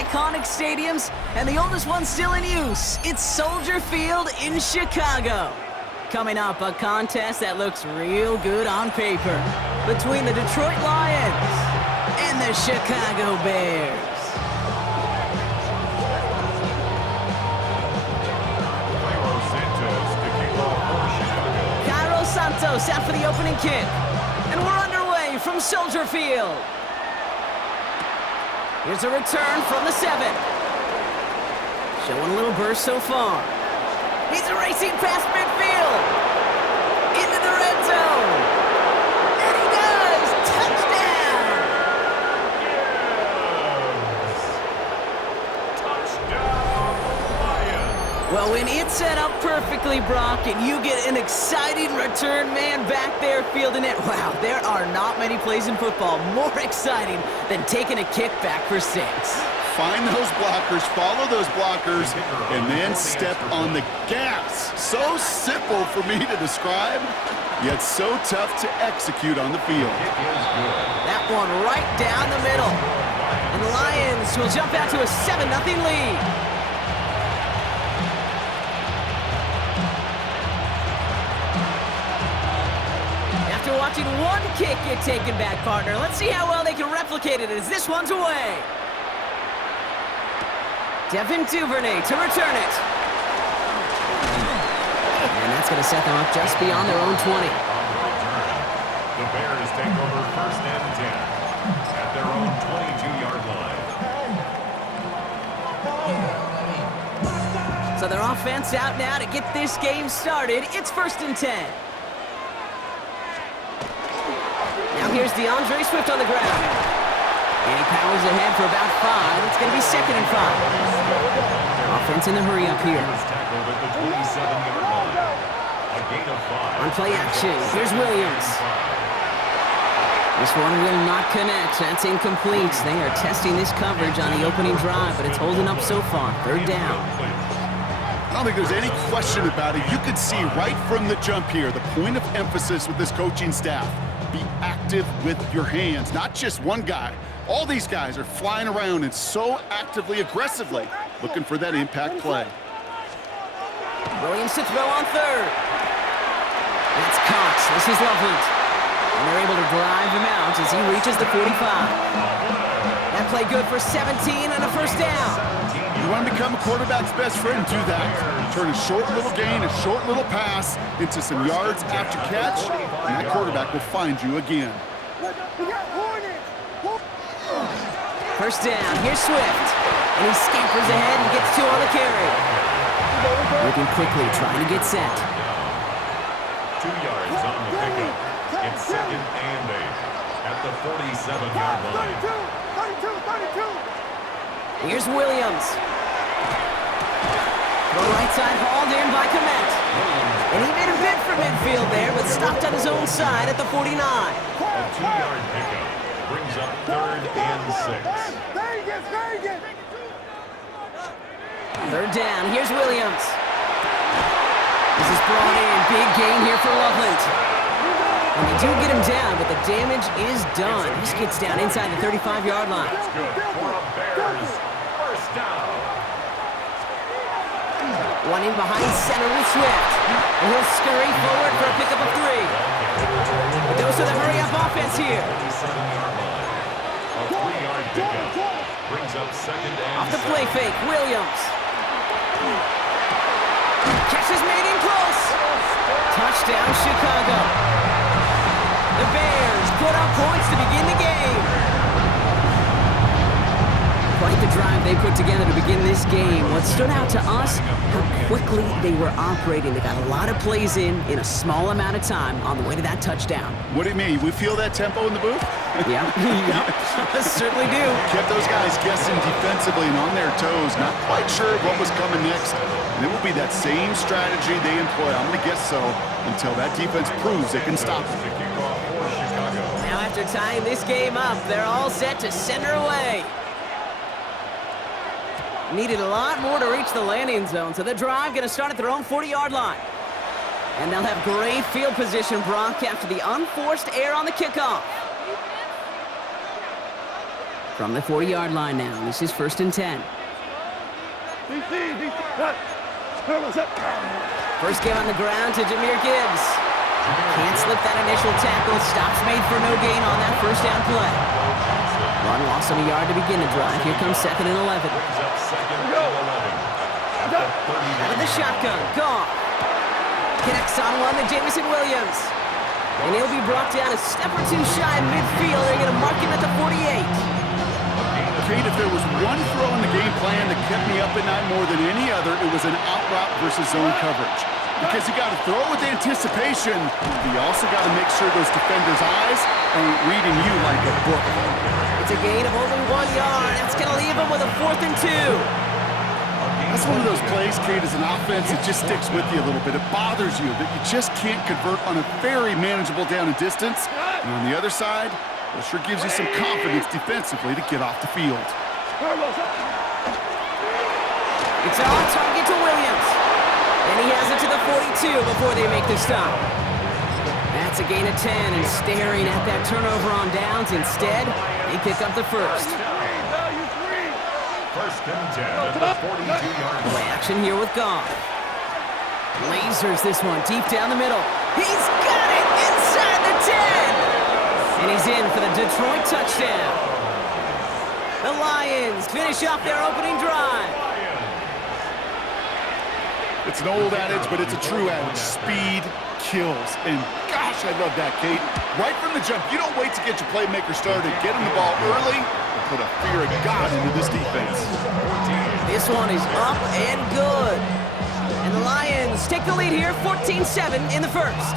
iconic stadiums, and the oldest one still in use. It's Soldier Field in Chicago. Coming up, a contest that looks real good on paper between the Detroit Lions and the Chicago Bears. Santos out for the opening kick. And we're underway from Soldier Field. Here's a return from the 7. Showing a little burst so far. He's racing past midfield. Into the red zone. And he does! Touchdown! Yes! Touchdown, Lions! Well, when it's set up perfectly, Brock, and you get an exciting return man back there fielding it, wow, there are not many plays in football more exciting than taking a kick back for 6. Find those blockers, follow those blockers, and then step on the gas. So simple for me to describe, yet so tough to execute on the field. That one right down the middle. And the Lions will jump out to a 7-0 lead. After watching one kick get taken back, partner, let's see how well they can replicate it as this one's away. Devin Duvernay to return it. And that's going to set them up just beyond their own 20. The Bears take over 1st and 10 at their own 22-yard line. So their offense out now to get this game started. It's 1st and 10. Now here's DeAndre Swift on the ground. And he powers ahead for about 5. It's going to be 2nd and 5. Offense in the hurry up here. Tackled at the 27-yard line. A gain of 5. On play action, here's Williams. This one will not connect. That's incomplete. They are testing this coverage on the opening drive, but it's holding up so far. 3rd down. I don't think there's any question about it. You could see right from the jump here, the point of emphasis with this coaching staff. Be active with your hands, not just one guy. All these guys are flying around and so actively, aggressively looking for that impact play. Williams to throw on 3rd. That's Cox. This is Loveland. And they're able to drive him out as he reaches the 45. That play good for 17 and a 1st down. You want to become a quarterback's best friend, do that. Turn a short little gain, a short little pass into some yards after catch, and that quarterback will find you again. 1st down, here's Swift. And he scampers ahead and gets 2 on the carry. Moving quickly, trying to get set. 2 yards on the pickup. It's 2nd and 8 at the 47-yard line. 32. Here's Williams. The right side hauled in by Komet. And he made a bid for midfield there, but stopped on his own side at the 49. A 2-yard pickup brings up 3rd and 6. 3rd down, here's Williams. This is brought in, big gain here for Loveland. And they do get him down, but the damage is done. This gets down inside the 35-yard line. It's good for a Bears 1st down. One in behind center with Swift. And he'll scurry forward for a pickup of 3. But those are the hurry-up offense here. 47-yard line. A 3-yard pickup brings up 2nd and Off the play fake, Williams. Catch is made in close. Touchdown, Chicago. The Bears put up points to begin the game. Quite the drive they put together to begin this game. What stood out to us, how quickly they were operating. They got a lot of plays in a small amount of time on the way to that touchdown. What do you mean? We feel that tempo in the booth? Yeah, yep, certainly do. Kept those guys guessing defensively and on their toes, not quite sure what was coming next. And it will be that same strategy they employ, I'm going to guess so, until that defense proves they can stop it. Now after tying this game up, they're all set to send her away. Needed a lot more to reach the landing zone, so the drive going to start at their own 40-yard line. And they'll have great field position, Brock, after the unforced error on the kickoff. From the 40-yard line now, this is 1st and 10. First game on the ground to Jahmyr Gibbs. Can't slip that initial tackle. Stops made for no gain on that first down play. Run loss on a yard to begin the drive. Here comes 2nd and 11. Out of the shotgun, Goff. Connects on one to Jameson Williams. And he'll be brought down a step or two shy of midfield. They're going to mark him at the 48. Kate, if there was one throw in the game plan that kept me up at night more than any other, it was an out route versus zone coverage. Because you got to throw with anticipation, but you also got to make sure those defenders' eyes aren't reading you like a book. It's a gain of only 1 yard. That's going to leave him with a 4th and 2. That's one of those plays, Kate, as an offense, it just sticks with you a little bit. It bothers you that you just can't convert on a very manageable down and distance. And on the other side, it sure gives you some confidence defensively to get off the field. It's on target to Williams. And he has it to the 42 before they make the stop. That's a gain of 10, and staring at that turnover on downs. Instead, they pick up the first. 1st and 10 at the 42-yard Play line. action here with Goff. Lasers this one deep down the middle. He's got it inside the 10. And he's in for the Detroit touchdown. The Lions finish off their opening drive. It's an old adage, but it's a true adage. Speed kills. And gosh, I love that, Kate. Right from the jump, you don't wait to get your playmaker started. Get him the ball early and put a fear of God into this defense. This one is up and good. And the Lions take the lead here, 14-7 in the first.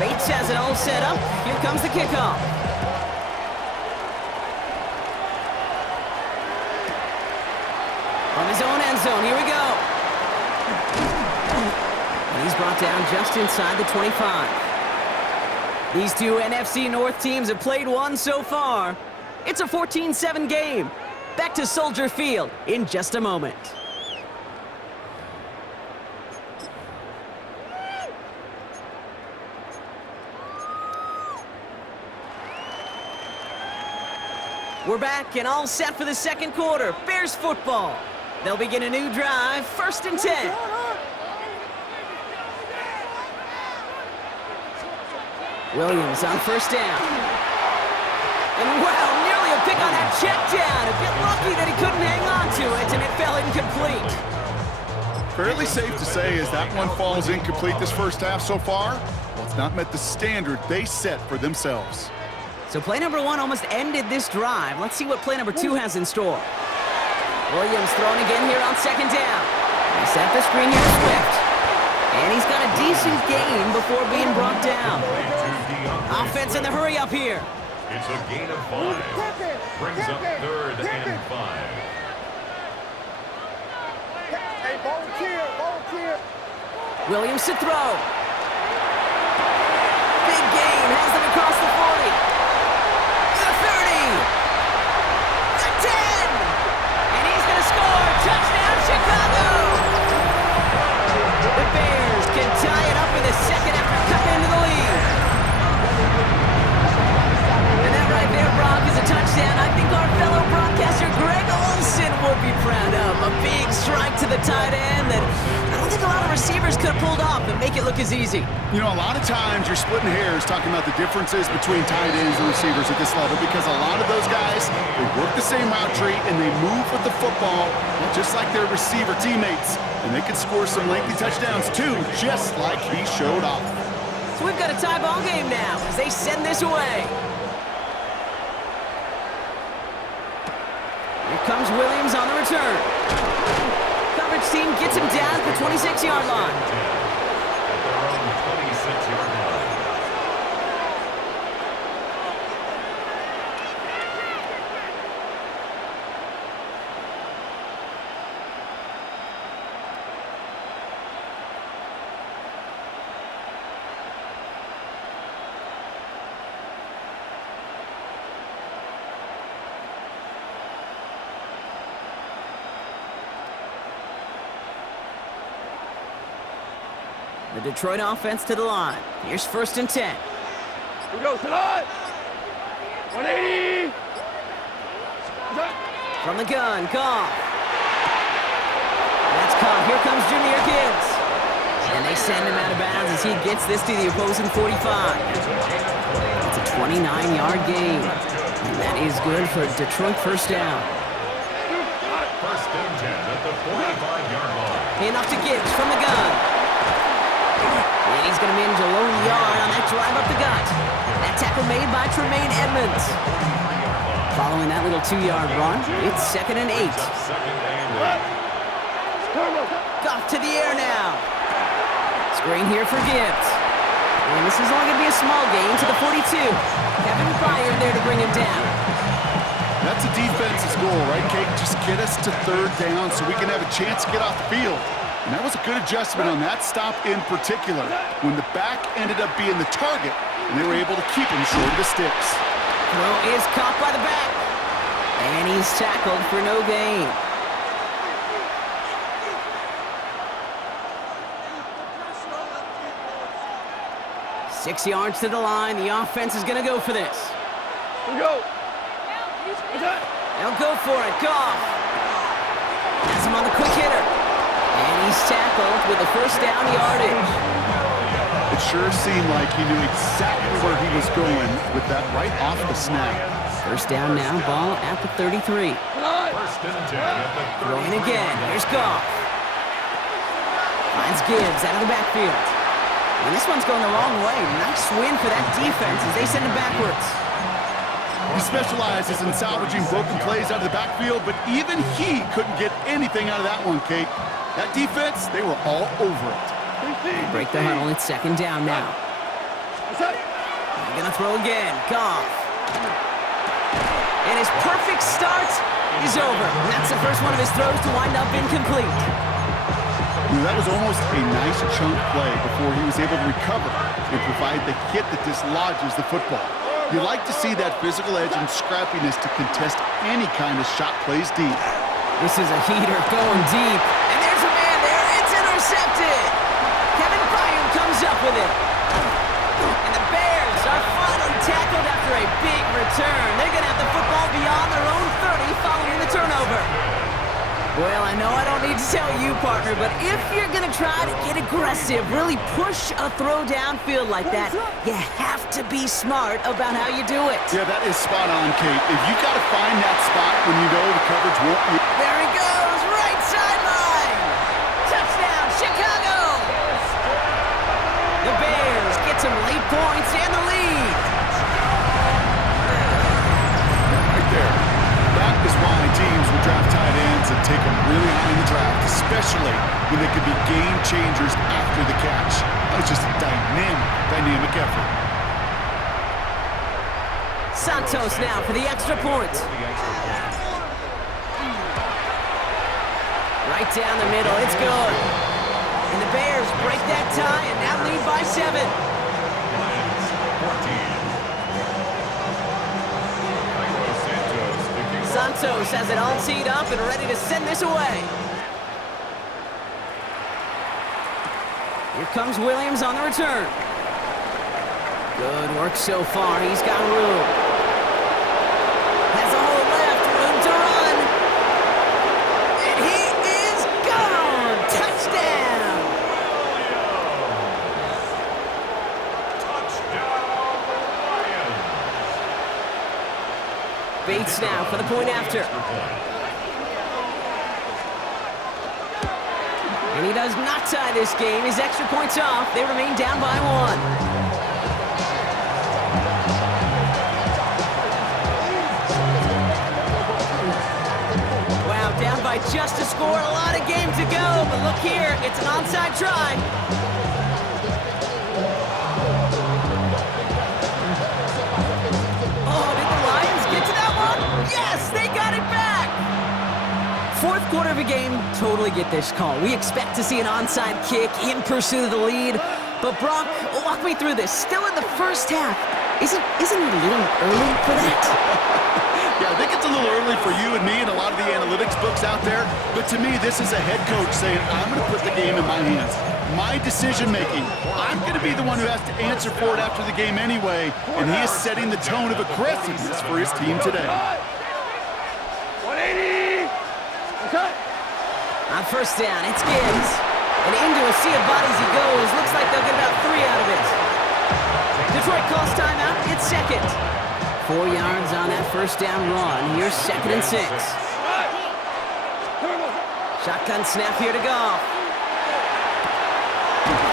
Bates has it all set up. Here comes the kickoff. From his own end zone, here we go. And he's brought down just inside the 25. These two NFC North teams have played one so far. It's a 14-7 game. Back to Soldier Field in just a moment. We're back and all set for the second quarter. Bears football. They'll begin a new drive, 1st and 10. Williams on 1st down. And wow, nearly a pick on that check down. A bit lucky that he couldn't hang on to it, and it fell incomplete. Fairly safe to say as that one falls incomplete this first half so far, well, it's not met the standard they set for themselves. So play number 1 almost ended this drive. Let's see what play number 2 has in store. Williams throwing again here on 2nd down. He set the screen here to Swift. And he's got a decent gain before being brought down. Offense in the hurry up here. It's a gain of 5. Brings up 3rd and 5. Williams to throw. Big gain, has them across the 40. The 30. The 10. And he's going to score. Touchdown, Chicago. The Bears can tie it up in the second after cutting into the lead. And that right there, Brock, is a touchdown. I think our fellow broadcaster Greg Olsen would be proud of. A big strike to the tight end that I don't think a lot of receivers could have pulled off and make it look as easy. You know, a lot of times you're splitting hairs talking about the differences between tight ends and receivers at this level because a lot of those guys, they work the same route tree and they move with the football just like their receiver teammates. And they can score some lengthy touchdowns too, just like he showed off. So we've got a tie ball game now as they send this away. Here comes Williams on the return. Coverage team gets him down at the 26-yard line. At their own 26-yard line. The Detroit offense to the line. Here's 1st and 10. Here we go, to line. 180. From the gun, Goff. That's caught. Here comes Jahmyr Gibbs. And they send him out of bounds as he gets this to the opposing 45. It's a 29-yard gain. And that is good for Detroit 1st down. 1st and 10 at the 45-yard line. Handoff to Gibbs from the gun. And he's going to manage a low yard on that drive up the gut. That tackle made by Tremaine Edmonds. Following that little 2-yard run, it's 2nd and 8. 2nd and 8. Goff to the air now. Screen here for Gibbs. And this is only going to be a small gain to the 42. Kevin Byard there to bring him down. That's a defense's goal, right, Kate? Just get us to 3rd down so we can have a chance to get off the field. And that was a good adjustment on that stop in particular, when the back ended up being the target, and they were able to keep him short of the sticks. Throw is caught by the back. And he's tackled for no gain. Six yards to the line. The offense is going to go for this. Here we go. They'll go for it. Goff has him on the quick hitter. And he's tackled with a 1st down yardage. It sure seemed like he knew exactly where he was going with that right off the snap. 1st down now, ball at the 33. 1st and 10 at the 33. Throwing again. Here's Goff. Finds Gibbs out of the backfield. And this one's going the wrong way. Nice win for that defense as they send it backwards. He specializes in salvaging broken plays out of the backfield, but even he couldn't get anything out of that one, Kate. That defense, they were all over it. Break the huddle. It's 2nd down now. They're going to throw again. Goff. And his perfect start is over. That's the first one of his throws to wind up incomplete. That was almost a nice chunk play before he was able to recover and provide the hit that dislodges the football. You like to see that physical edge and scrappiness to contest any kind of shot plays deep. This is a heater going deep. And there's a man there. It's intercepted. Kevin Byard comes up with it. And the Bears are finally tackled after a big return. They're going to have the football beyond their own 30 following the turnover. Well, I know I don't need to tell you, partner, but if you're going to try to get aggressive, really push a throw downfield like that, you have to be smart about how you do it. Yeah, that is spot on, Kate. If you got to find that spot when you know the coverage won't be... There he goes, right sideline. Touchdown, Chicago. The Bears get some late points and the lead. Right there. That is why teams will draft tight ends and take them really high in the draft, especially when they could be game changers after the catch. That was just a dynamic effort. Santos now for the extra point. Right down the middle, it's good. And the Bears break that tie and now lead by 7. Santos has it all teed up and ready to send this away. Here comes Williams on the return. Good work so far. He's got room. Has a hole left, room to run. And he is gone. Touchdown. Bates now for the point after. And he does not tie this game. His extra point's off. They remain down by 1. Wow, down by just a score. A lot of game to go. But look here, it's an onside try. Yes, they got it back! Fourth quarter of a game, totally get this call. We expect to see an onside kick in pursuit of the lead. But Brock, walk me through this. Still in the first half. Isn't it a little early for that? Yeah, I think it's a little early for you and me and a lot of the analytics books out there. But to me, this is a head coach saying, I'm going to put the game in my hands. my decision-making. I'm going to be the one who has to answer for it after the game anyway, and he is setting the tone of aggressiveness for his team today. 180. On first down, it's Gibbs. And into a sea of bodies he goes. Looks like they'll get about 3 out of it. Detroit calls timeout. It's second. 4 yards on that first down run. Here's 2nd and 6. Shotgun snap here to Goff.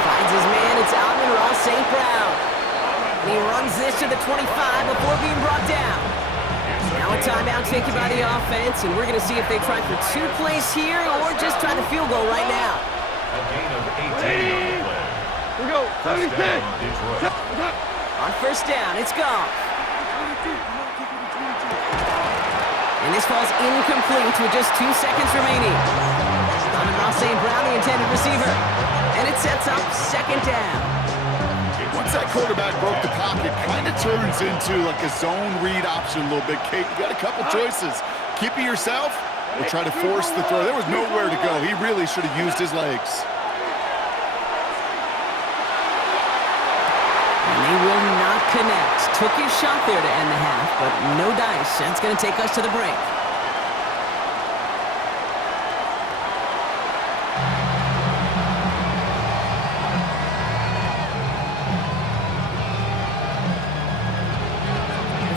Finds his man. It's Amon-Ra St. Brown. And he runs this to the 25 before being brought down. Now a timeout taken by the offense, and we're going to see if they try for 2 plays here or just try the field goal right now. A gain of 18 on the play. We go. 76. Detroit. On first down, it's Goff. And this falls incomplete with just 2 seconds remaining. Amon-Ra St. Brown, the intended receiver. And it sets up 2nd down. Once that quarterback broke the pocket, kind of turns into like a zone read option a little bit. Kate, you got a couple choices. Keep it yourself or try to force the throw. There was nowhere to go. He really should have used his legs. And they will not connect. Took his shot there to end the half, but no dice. That's going to take us to the break.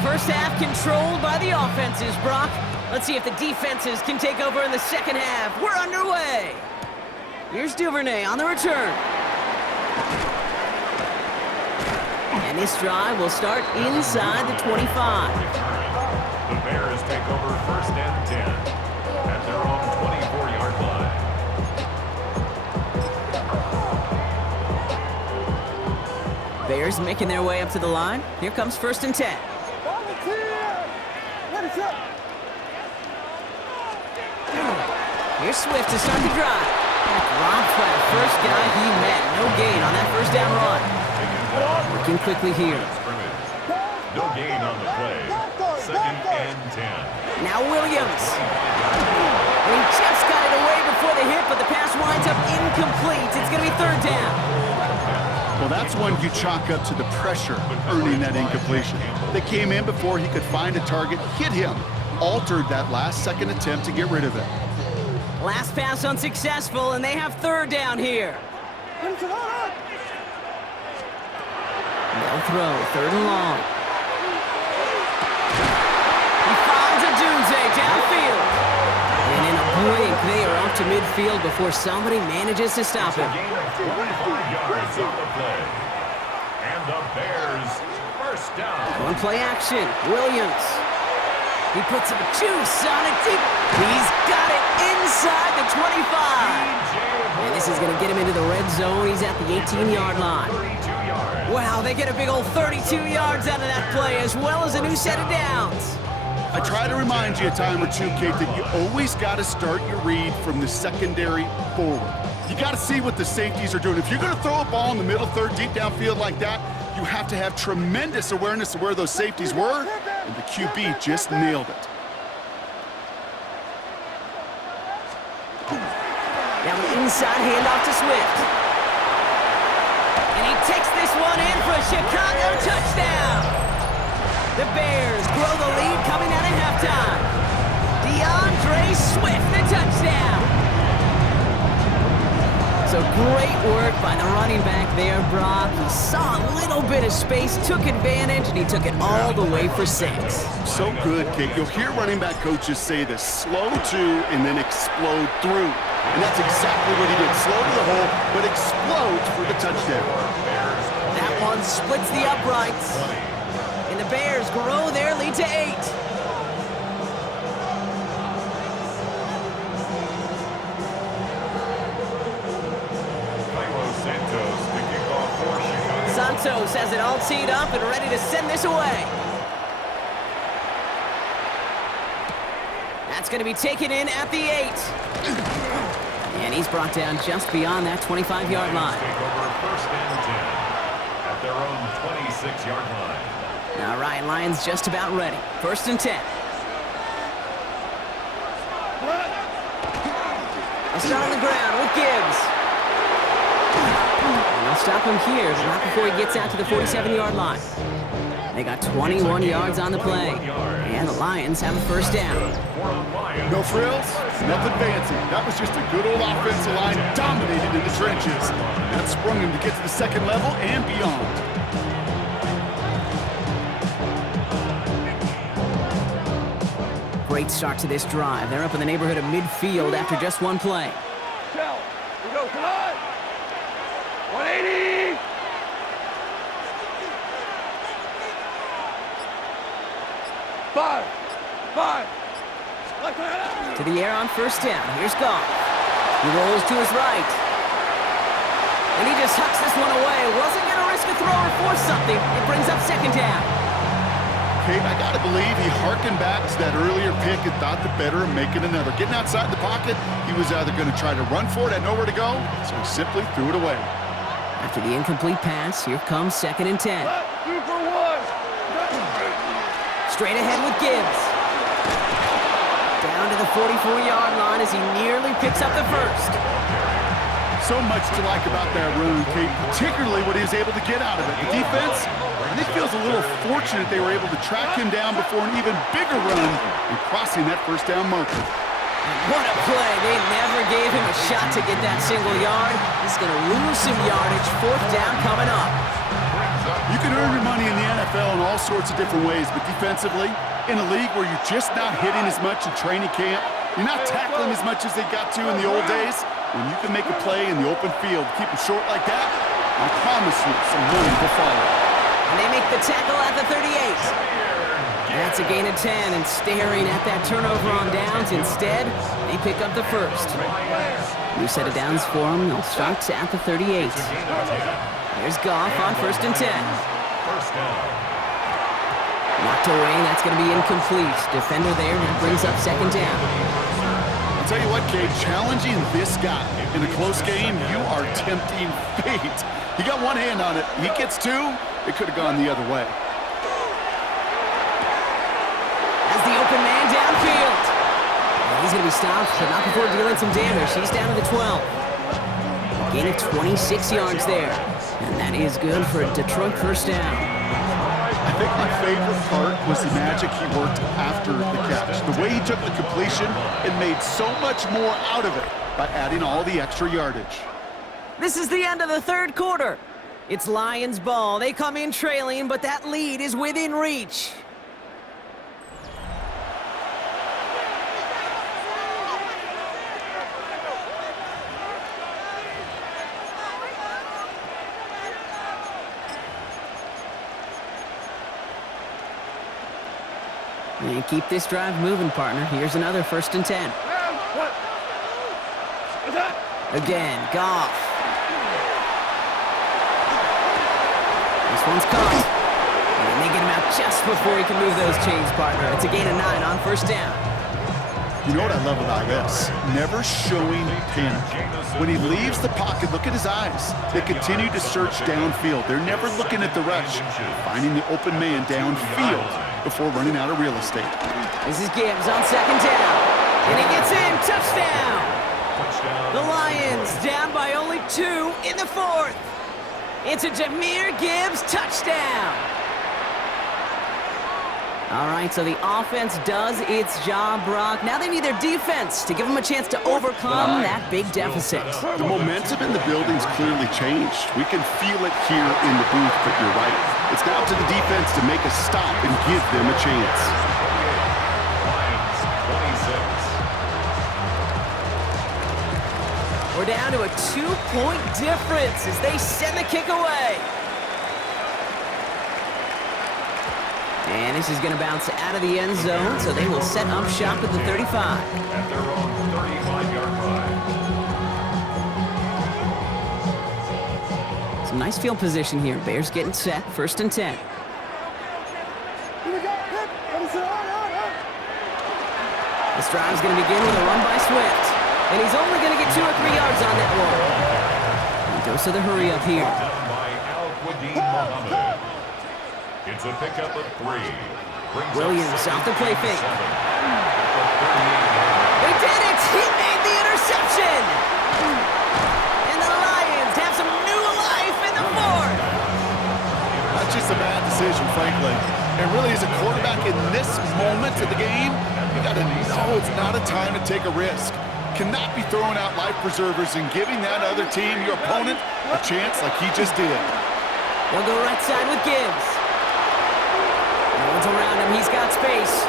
First half controlled by the offenses, Brock. Let's see if the defenses can take over in the second half. We're underway. Here's Duvernay on the return. And this drive will start inside the 25. The Bears take over 1st and 10 at their own 24-yard line. Bears making their way up to the line. Here comes 1st and 10. Here's Swift to start the drive. Robbed by the first guy he met. No gain on that first down run. Working quickly here. No gain on the play. 2nd and 10. Now Williams. And he just got it away before the hit, but the pass winds up incomplete. It's going to be 3rd down. Well, that's one you chalk up to the pressure earning that incompletion. They came in before he could find a target, hit him, altered that last-second attempt to get rid of it. Last pass unsuccessful, and they have 3rd down here. They'll throw 3rd and long. He finds a Dunze downfield. And in a blink, they are off to midfield before somebody manages to stop him. A gain of 25 yards on the play. And the Bears 1st down. On play action, Williams. He puts some juice on it deep. He's got it inside the 25. And this is going to get him into the red zone. He's at the 18-yard line. 32 yards. Wow, they get a big old 32 yards out of that play, as well as a new set of downs. I try to remind you a time or two, Kate, that you always got to start your read from the secondary forward. You got to see what the safeties are doing. If you're going to throw a ball in the middle third, deep downfield like that, you have to have tremendous awareness of where those safeties were, and the QB just nailed it. Now an inside handoff to Swift. And he takes this one in for a Chicago touchdown. The Bears grow the lead coming out of halftime. DeAndre Swift, the touchdown. So great work by the running back there, Brock. He saw a little bit of space, took advantage, and he took it all the way for 6. So good, Kate. You'll hear running back coaches say this: slow to and then explode through. And that's exactly what he did. Slow to the hole, but explodes for the touchdown. That one splits the uprights. And the Bears grow their lead to 8. Santos has it all teed up and ready to send this away. That's going to be taken in at the 8. And he's brought down just beyond that 25-yard line. Take over 1st and 10 at their own 26-yard line. All right, Lions just about ready. 1st and 10. A start on the ground with Gibbs. stop him here, but not before he gets out to the 47-yard line. They got 21 yards on the play, and the Lions have a first down. No frills, nothing fancy. That was just a good old offensive line dominated in the trenches. That sprung him to get to the second level and beyond. Great start to this drive. They're up in the neighborhood of midfield after just one play. Shell. We go tonight. 180. Five. To the air on first down. Here's Goff. He rolls to his right. And he just hucks this one away. Wasn't going to risk a throw or force something. It brings up second down. Kate, I got to believe he harkened back to that earlier pick and thought the better of making another. Getting outside the pocket, he was either going to try to run for it, had nowhere to go, so he simply threw it away. After the incomplete pass, here comes 2nd and 10. 2 for 1. Straight ahead with Gibbs. Down to the 44-yard line as he nearly picks up the first. So much to like about that run, Kate, particularly what he was able to get out of it. The defense, I think, feels a little fortunate they were able to track him down before an even bigger run and crossing that first down marker. And what a play. They never gave him a shot to get that single yard. He's going to lose some yardage. 4th down coming up. You can earn your money in the NFL in all sorts of different ways, but defensively, in a league where you're just not hitting as much in training camp, you're not tackling as much as they got to in the old days, when you can make a play in the open field, keep it short like that, I promise you some money will follow. And they make the tackle at the 38. That's a gain of 10, and staring at that turnover on downs, instead, they pick up the first. New set of downs for them. They'll start at the 38. Here's Goff on 1st and 10. Knocked away, that's going to be incomplete. Defender there, and that brings up 2nd down. I'll tell you what, Kate, challenging this guy in a close game, you are tempting fate. He got one hand on it. He gets two, it could have gone the other way. As the open man downfield. He's going to be stopped, but not before dealing some damage. He's down to the 12. A gain of 26 yards there. And that is good for a Detroit first down. I think my favorite part was the magic he worked after the catch. The way he took the completion and made so much more out of it by adding all the extra yardage. This is the end of the 3rd quarter. It's Lions ball. They come in trailing, but that lead is within reach. And keep this drive moving, partner. Here's another 1st and 10. Again, Goff. This one's caught. And they get him out just before he can move those chains, partner. It's a gain of 9 on 1st down. You know what I love about this? Never showing panic. When he leaves the pocket, look at his eyes. They continue to search downfield. They're never looking at the rush, finding the open man downfield before running out of real estate. This is Gibbs on 2nd down. And he gets in. Touchdown! The Lions down by only 2 in the 4th. It's a Jahmyr Gibbs touchdown. All right, so the offense does its job, Brock. Now they need their defense to give them a chance to overcome that big deficit. The momentum in the building's clearly changed. We can feel it here in the booth, but you're right. It's now to the defense to make a stop and give them a chance. We're down to a 2-point difference as they send the kick away. And this is going to bounce out of the end zone, so they will set up shop at the 35. At their own 35-yard line. Some nice field position here. Bears getting set, 1st and 10. This drive is going to begin with a run by Swift. And he's only going to get 2 or 3 yards on that one. He goes to the hurry up here. It's a pickup of 3. Williams off the play fake. They did it! He made the interception! And the Lions have some new life in just a bad decision, frankly. And really, as a quarterback in this moment of the game, you got to know it's not a time to take a risk. Cannot be throwing out life preservers and giving that other team, your opponent, a chance like he just did. They'll go right side with Gibbs. No one's around him. He's got space.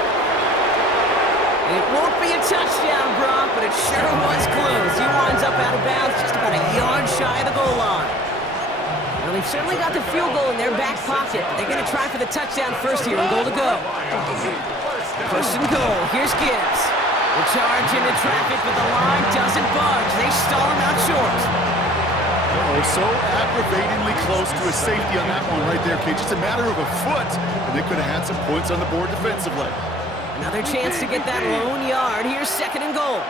It won't be a touchdown, Brock, but it sure was close. He winds up out of bounds just about a yard shy of the goal line. Well, they've certainly got the field goal in their back pocket. They're going to try for the touchdown first here and goal to go. First and goal. Here's Gibbs. The charge into traffic, but the line doesn't budge. They stall him out short. Oh, so aggravatingly close to a safety on that one right there, kid. Just a matter of a foot, and they could have had some points on the board defensively. Another chance to get that lone yard. Here's second and goal.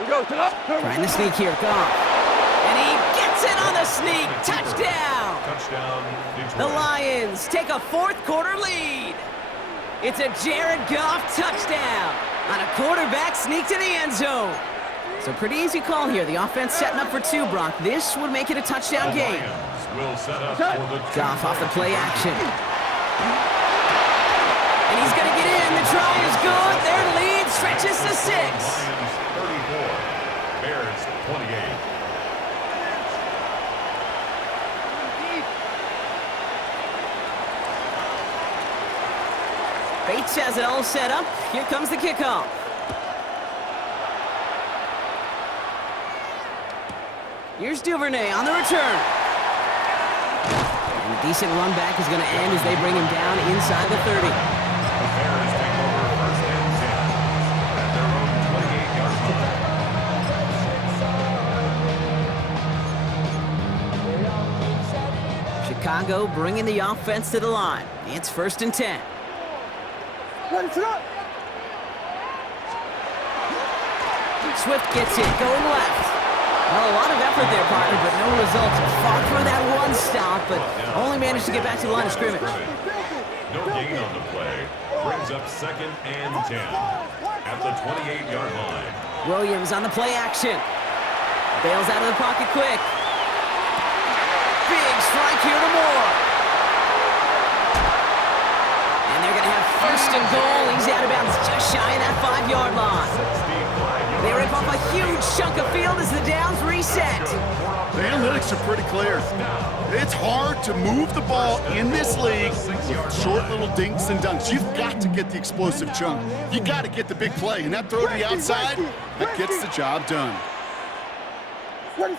Trying to sneak here. Goff. And he gets it on the sneak. Touchdown! Touchdown, Detroit. The Lions take a fourth-quarter lead. It's a Jared Goff touchdown on a quarterback sneak to the end zone. So pretty easy call here. The offense setting up for two, Brock. This would make it a touchdown game. Will set up for the Goff off the play action. And he's going to get in. The try is good. Their lead stretches to 6. Lions 34, Bears 28. Bates has it all set up. Here comes the kickoff. Here's Duvernay on the return. And a decent run back is going to end as they bring him down inside the 30. The Bears take over first and 10 at their own 28-yard line. Chicago bringing the offense to the line. It's first and 10. Swift gets it, going left. Well, a lot of effort there, partner, but no results. Fought through that one stop, but only managed to get back to the line of scrimmage. No gain on the play. Brings up second and 10 at the 28-yard line. Williams on the play action. Bails out of the pocket quick. Big strike here to Moore. And they're going to have first and goal. He's out of bounds just shy of that 5-yard line. They rip off a huge chunk of field as the downs reset. The analytics are pretty clear. It's hard to move the ball in this league with short little dinks and dunks. You've got to get the explosive chunk. You got to get the big play, and that throw to the outside, that gets the job done. From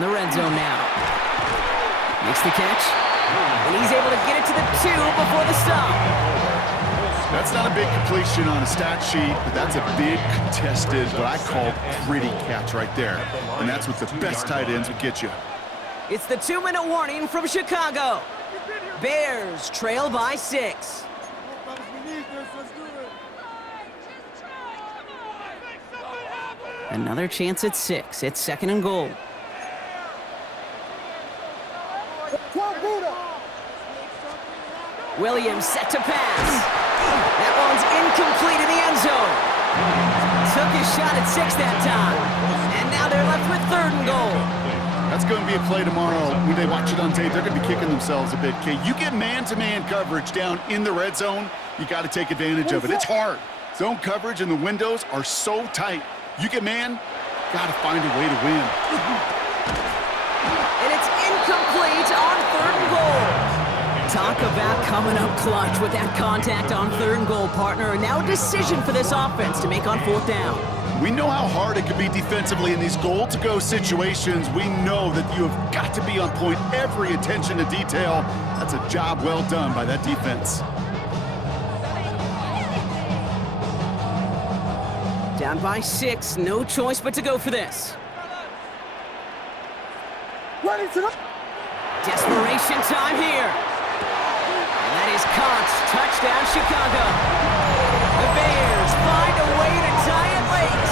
the red zone now. Makes the catch. And he's able to get it to the 2 before the stop. That's not a big completion on a stat sheet, but that's a big contested, what I call pretty catch right there. And that's what the best tight ends would get you. It's the 2-minute warning from Chicago. Bears trail by 6. Another chance at 6. It's second and goal. Williams set to pass. That one's incomplete in the end zone. Took his shot at 6 that time. And now they're left with third and goal. That's going to be a play tomorrow. When they watch it on tape, they're going to be kicking themselves a bit. Okay, you get man-to-man coverage down in the red zone, you got to take advantage of it. It's hard. Zone coverage and the windows are so tight. You get man, got to find a way to win. And it's incomplete on third and goal. Talk about coming up clutch with that contact on third and goal, partner. And now a decision for this offense to make on fourth down. We know how hard it can be defensively in these goal-to-go situations. We know that you have got to be on point, every attention to detail. That's a job well done by that defense. Down by 6, no choice but to go for this. Desperation time here. And that is caught. Touchdown, Chicago. The Bears find a way to tie it late.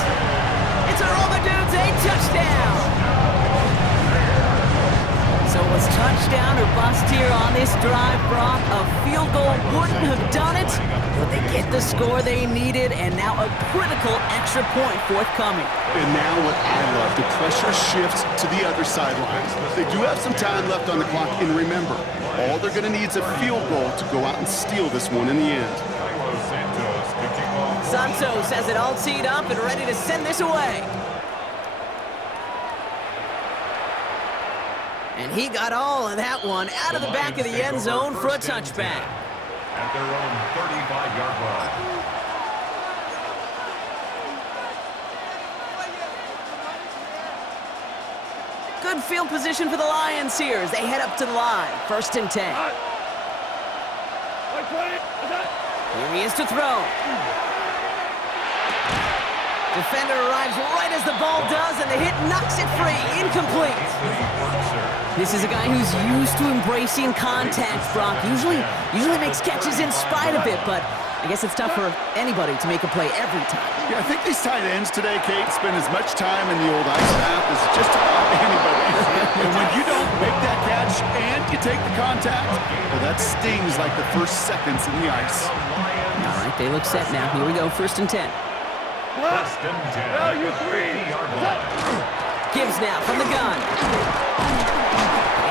It's a Roma Dudes, a touchdown. So it was It's touchdown or bust here on this drive, Brock. A field goal wouldn't have done it, but they get the score they needed, and now a critical extra point forthcoming. And now what I love, the pressure shifts to the other sideline. They do have some time left on the clock, and remember, all they're going to need is a field goal to go out and steal this one in the end. Santos has it all teed up and ready to send this away. And he got all of that one out of the back of the end zone for a touchback. At their own 35-yard line. Good field position for the Lions here as they head up to the line. 1st and 10. Here he is to throw. Defender arrives right as the ball does, and the hit knocks it free. Incomplete. This is a guy who's used to embracing contact, Brock. Usually makes catches in spite of it, but I guess it's tough for anybody to make a play every time. Yeah, I think these tight ends today, Kate, spend as much time in the old ice bath as just about anybody. And when you don't make that catch and you take the contact, well, that stings like the first seconds in the ice. All right, they look set now. Here we go, 1st and 10. First and 10. Now you three. Gibbs now from the gun.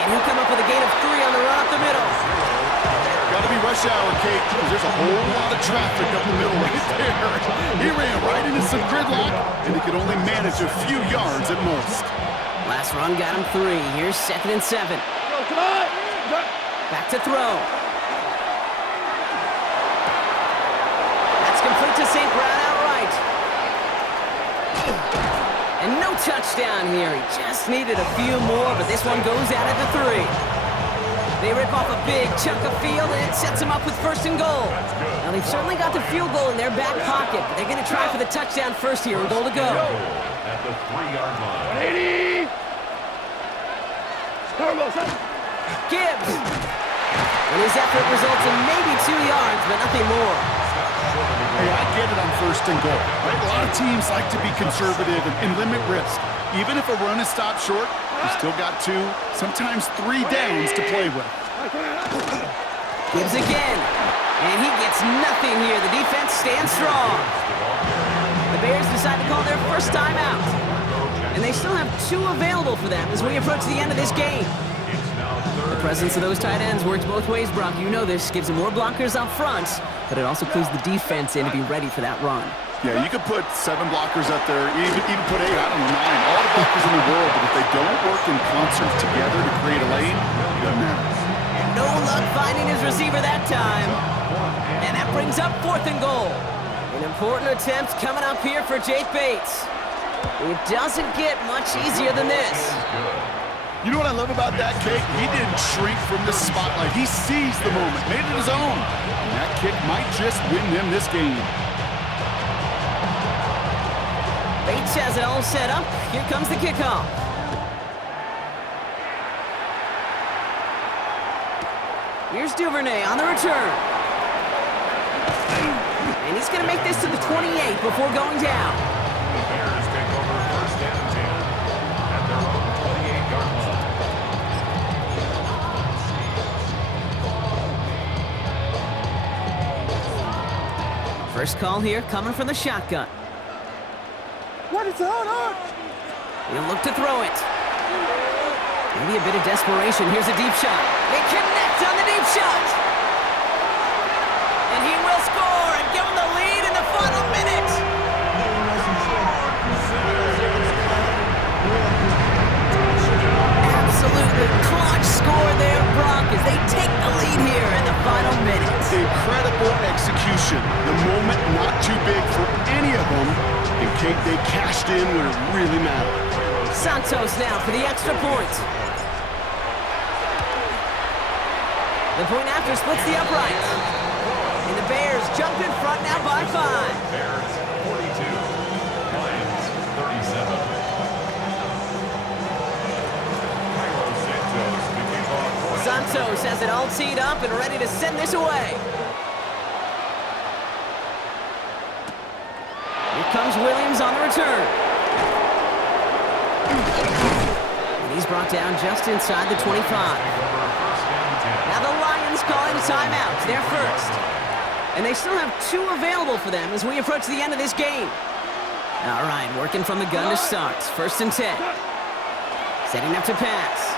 And he'll come up with a gain of 3 on the run up the middle. Got to be rush hour, Kate, because there's a whole lot of traffic up the middle right there. He ran right into some gridlock, and he could only manage a few yards at most. Last run got him 3. Here's 2nd and 7. Come on. Back to throw. That's complete to St. Brown outright. And no touchdown here. He just needed a few more, but this one goes out at the 3. They rip off a big chunk of field, and it sets them up with 1st and goal. Now, they've certainly got the field goal in their back pocket, but they're going to try for the touchdown first here, and goal to go. At the 3-yard line. 180. Gibbs. And his effort results in maybe 2 yards, but nothing more. Hey, I get it on 1st and goal. Right? A lot of teams like to be conservative and limit risk. Even if a run is stopped short, you still got 2, sometimes 3 downs to play with. Gibbs again. And he gets nothing here. The defense stands strong. The Bears decide to call their first timeout. And they still have 2 available for them as we approach the end of this game. The presence of those tight ends works both ways, Brock. You know this. Gives them more blockers up front, but it also clues the defense in to be ready for that run. Yeah, you could put 7 blockers up there, even put 8, I don't know, 9, all the blockers in the world, but if they don't work in concert together to create a lane, it doesn't matter. No luck finding his receiver that time. And that brings up 4th and goal. An important attempt coming up here for Jake Bates. It doesn't get much easier than this. You know what I love about that kick? He didn't shrink from the spotlight. He seized the moment, made it his own. And that kick might just win them this game. Bates has it all set up. Here comes the kickoff. Here's Duvernay on the return. And he's going to make this to the 28 before going down. The Bears take over 1st and 10 at their own 28-yard line. First call here coming from the shotgun. What is going on? He'll look to throw it. Maybe a bit of desperation. Here's a deep shot. They connect on the deep shot. And he will score and give them the lead in the final minute. Absolutely clutch score there, Brock, as they take the lead here in the final minute. Incredible execution. The moment not too big for any of them. And Kate, they cashed in when it really mattered. Santos now for the extra point. The point after splits the upright. And the Bears jump in front now by 5. Bears 42, Lions 37. Santos has it all teed up and ready to send this away. Here comes Williams on the return. And he's brought down just inside the 25. Now the Lions calling a timeout. They're first. And they still have 2 available for them as we approach the end of this game. All right, working from the gun to start. 1st and 10. Setting up to pass.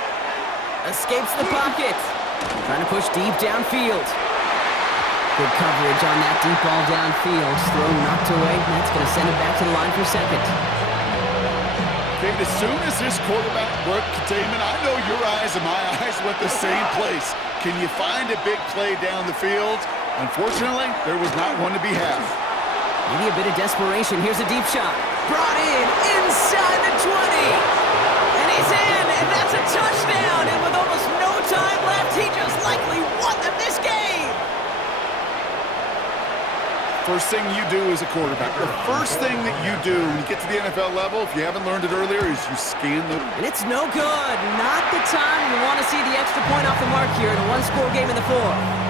Escapes the pocket. Trying to push deep downfield. Good coverage on that deep ball downfield. Throw knocked away. That's going to send it back to the line for 2nd. Okay, as soon as this quarterback broke containment, I know your eyes and my eyes went the same place. Can you find a big play down the field? Unfortunately, there was not one to be had. Maybe a bit of desperation. Here's a deep shot. Brought in inside the 20. And he's in, and that's a touchdown. And with almost no time left, he just likely won them this game. First thing you do as a quarterback, the first thing that you do when you get to the NFL level, if you haven't learned it earlier, is you scan the... And it's no good. Not the time you want to see the extra point off the mark here in a one-score game in the 4th.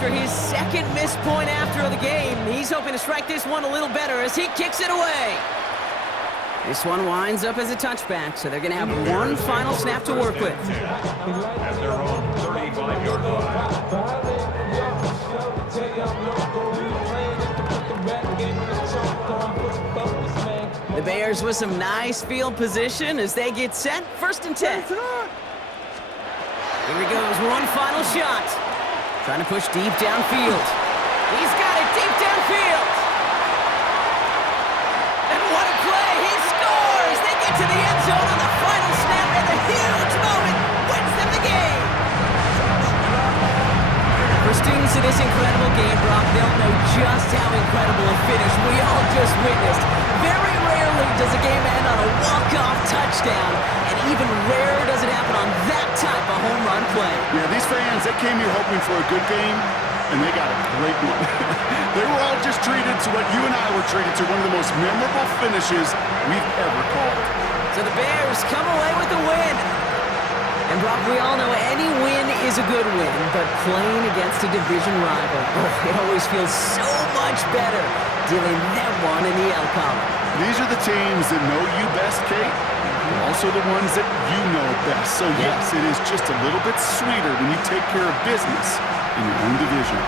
After his 2nd missed point after the game, he's hoping to strike this one a little better as he kicks it away. This one winds up as a touchback, so they're going to have one final snap to work with. At their own 35-yard line. The Bears with some nice field position as they get set. 1st and 10. Here he goes, one final shot. Trying to push deep downfield. He's got it deep downfield. And what a play. He scores. They get to the end zone on the final snap, and a huge moment wins them the game. For students of this incredible game, Brock, they'll know just how incredible a finish we all just witnessed. Very rarely does a game end on a walk-off touchdown, and even rarer does it happen on that type of home run play. Yeah, these fans, they came here hoping for a good game, and they got a great one. They were all just treated to what you and I were treated to, one of the most memorable finishes we've ever called. So the Bears come away with the win. And Brock, we all know any win is a good win, but playing against a division rival, it always feels so much better dealing that one in the L column. These are the teams that know you best, Kate, and also the ones that you know best. So yes, it is just a little bit sweeter when you take care of business in your own division.